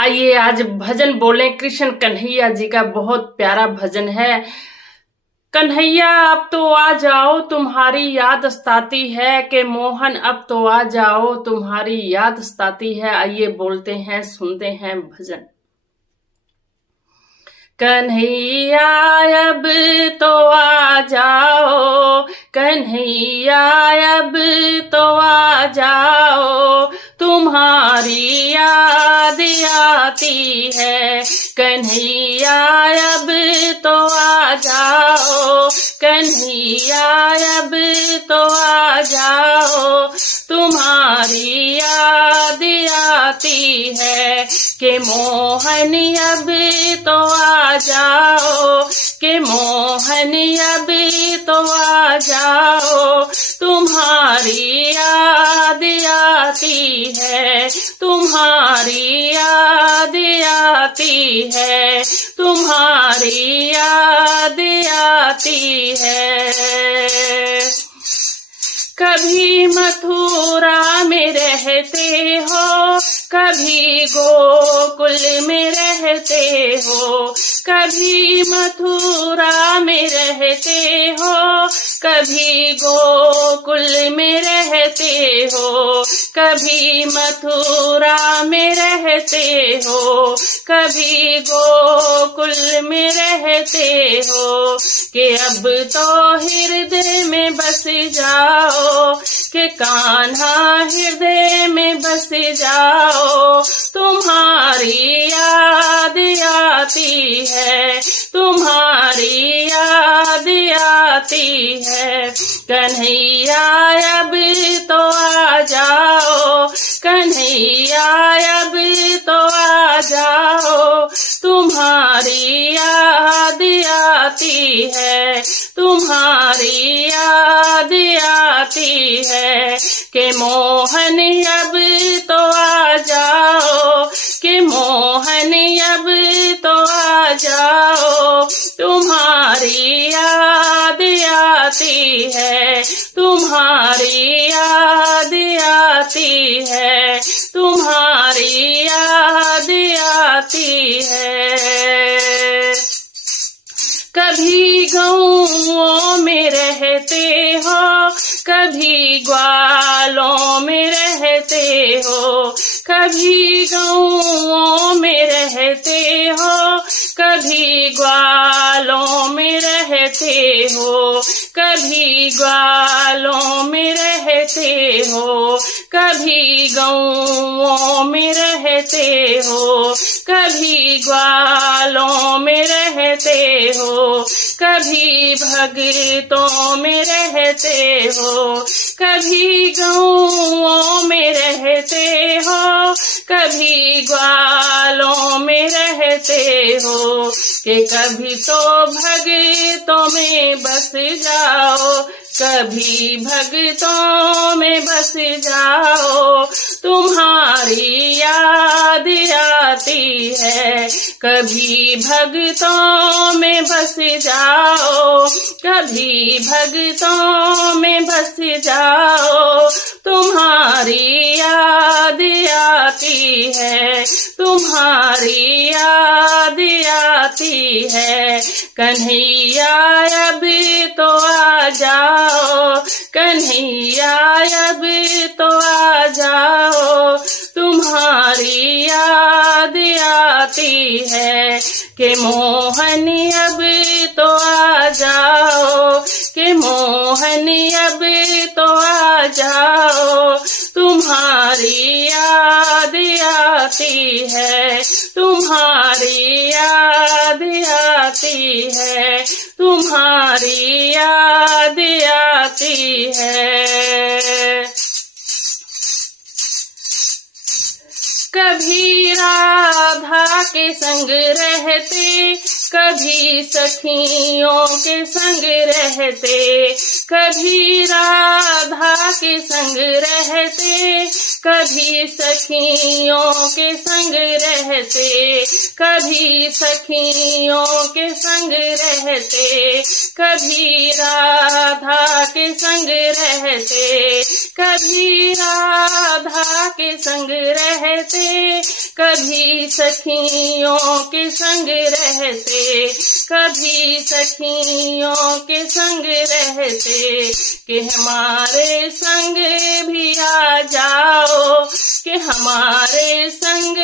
आइए आज भजन बोले। कृष्ण कन्हैया जी का बहुत प्यारा भजन है। कन्हैया अब तो आ जाओ तुम्हारी याद सताती है, के मोहन अब तो आ जाओ तुम्हारी याद सताती है। आइए बोलते हैं, सुनते हैं भजन। कन्हैया अब तो आ जाओ, कन्हैया अब तो आ जाओ तुम्हारी याद आती है। कन्हैया अब तो आ जाओ, कन्हैया अब तो आ जाओ तुम्हारी याद आती है। के मोहन अब तो आ जाओ, के मोहन अब तो आ जाओ तुम्हारी याद आती है, तुम्हारी याद आती है, तुम्हारी याद आती है। कभी मथुरा में रहते हो, कभी गोकुल में रहते हो, कभी मथुरा में रहते हो, कभी गोकुल में रहते हो, कभी मथुरा में रहते हो, कभी गोकुल में रहते हो। कि अब तो हृदय में बस जाओ, कि कान्हा हृदय में बस जाओ तुम्हारी याद आती है, तुम्हारी याद आती है। कन्हैया अब तो आ जाओ, कन्हैया अब तो आ जाओ तुम्हारी याद आती है, तुम्हारी याद आती है। के मोहन अब तो आ जाओ, के मोहन अब तो आ जाओ तुम्हारी याद आती है, तुम्हारी याद आती है, तुम्हारी याद आती है। कभी गाँवों में रहते हो, कभी ग्वालों में रहते हो, कभी गाँवों में रहते हो, कभी ग्वालों में रहते हो, कभी ग्वालों में रहते हो, कभी गाँवों में रहते हो, कभी ग्वालों में रहते हो, कभी भक्तों में रहते हो, कभी गाँवों में रहते हो, कभी ग्वालों में रहते हो। कि कभी तो भक्तों में बस जाओ, कभी भक्तों में बस जाओ तुम्हारी याद आती है। कभी भक्तों में बस जाओ, कभी भक्तों में बस जाओ तुम्हारी याद आती है, तुम्हारी याद आती है। कन्हैया अब तो आ जाओ, कन्हैया अब तो आ जाओ तुम्हारी याद आती है। के मोहन अब तो आ जाओ, के मोहन अब तो आ जाओ तुम्हारी याद आती है, तुम्हारी याद आती है, तुम्हारी याद आती है। कभी राधा के संग रहते, कभी सखियों के संग रहते, कभी राधा के संग रहते, कभी सखियों के संग रहते, कभी सखियों के संग रहते, कभी राधा के संग रहते, कभी राधा के संग रहते, कभी सखियों के संग रहते, कभी सखियों के संग रहते, कि हमारे संग भी आ जाओ, कि हमारे संग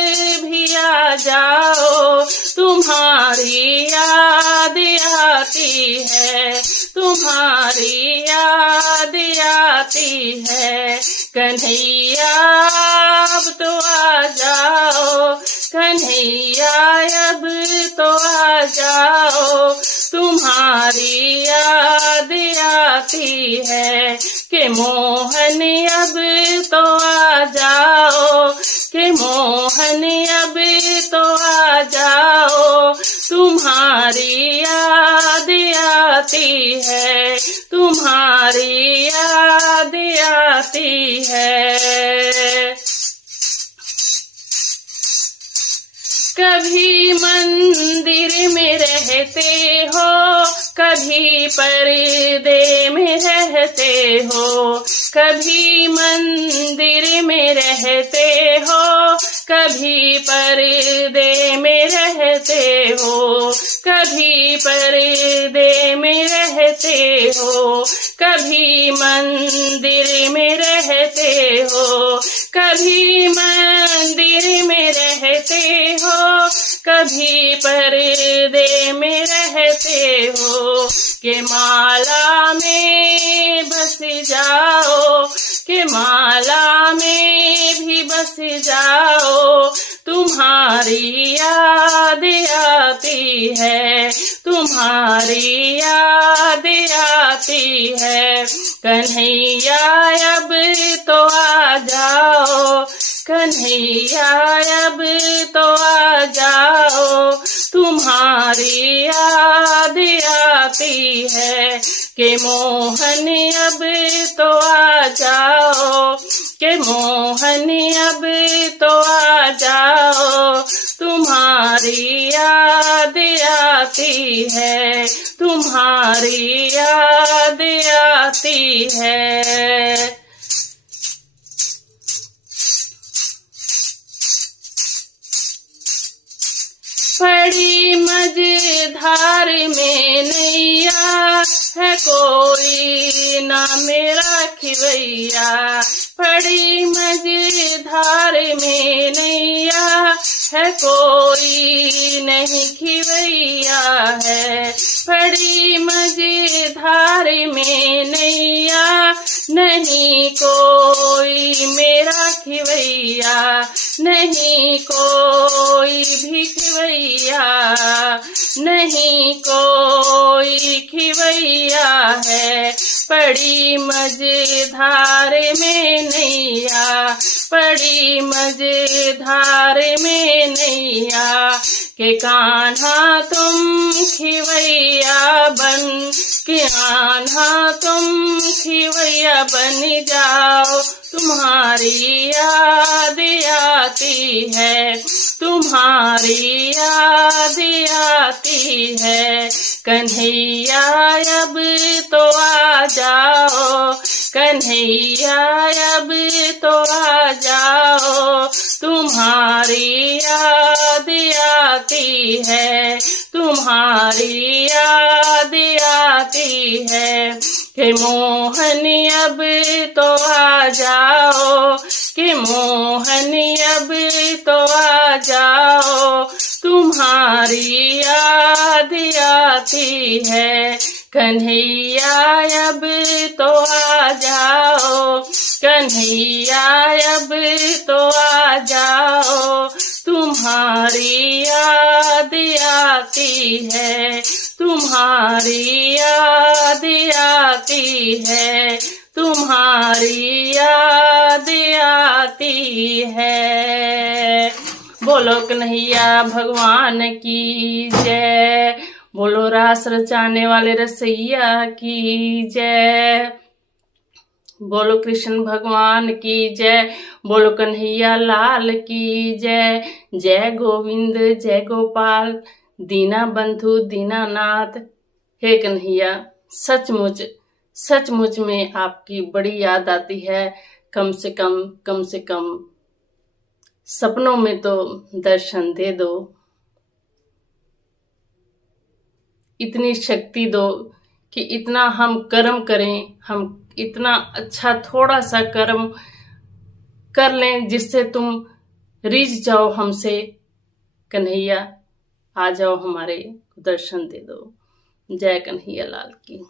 भी आ जाओ। तुम्हारी याद आती है, तुम्हारी याद आती है, कन्हैया अब तो आ जाओ, कन्हैया अब तो आ जाओ। तुम्हारी याद आती है, कि मोहन अब तो आ जाओ, कि मोहन अब तो आ जाओ। तुम्हारी याद आती है, तुम्हारी याद आती है। कभी मंदिर में रहते हो, कभी पर्दे में रहते हो, कभी मंदिर में रहते हो, कभी पर्दे में रहते हो, कभी पर्दे में रहते हो, कभी मंदिर में रहते हो, कभी मंदिर में रहते हो, कभी पर्दे में रहते हो। के माला में बस जाओ, के माला में भी बस जाओ। तुम्हारी याद आती है, तुम्हारी याद आती है, कन्हैया अब तो आ जाओ, कन्हैया अब तो आ जाओ। तुम्हारी याद आती है, कि मोहन अब तो आ जाओ, कि मोहन अब तो आ जाओ। तुम्हारी याद आती है, तुम्हारी याद आती है। बड़ी मझधार में नैया है, कोई ना मेरा खिवैया। बड़ी मझधार में नैया है, कोई नहीं खिवैया है। बड़ी मझधार में नैया, नहीं कोई मेरा खिवैया, नहीं कोई भी खिवैया, नहीं कोई खिवैया है। बड़ी मझधार में नैया, बड़ी मझधार में नैया, के कान्हा तुम खिवैया बन, के कान्हा तुम खिवैया बन जाओ। तुम्हारी याद आती है, तुम्हारी याद आती है, कन्हैया अब तो आ जाओ, कन्हैया अब तो आ जाओ। तुम्हारी याद आती है, तुम्हारी याद आती है, कि मोहन अब तो आ जाओ, कि मोहन अब तो आ जाओ। तुम्हारी याद आती है, कन्हैया अब तो आ जाओ, कन्हैया अब तो आ जाओ। तुम्हारी याद आती है, तुम्हारी याद आती है, तुम्हारी याद आती है। बोलो कन्हैया भगवान की जय, बोलो रास रचाने वाले रसैया की जय, बोलो कृष्ण भगवान की जय, बोलो कन्हैया लाल की जय। जय गोविंद जय गोपाल, दीना बंधु दीनानाथ। हे कन्हैया, सचमुच सचमुच में आपकी बड़ी याद आती है। कम से कम सपनों में तो दर्शन दे दो, इतनी शक्ति दो कि इतना हम कर्म करें, हम इतना अच्छा थोड़ा सा कर्म कर लें जिससे तुम रिझ जाओ हमसे। कन्हैया आ जाओ, हमारे दर्शन दे दो। जय कन्हैया लाल की।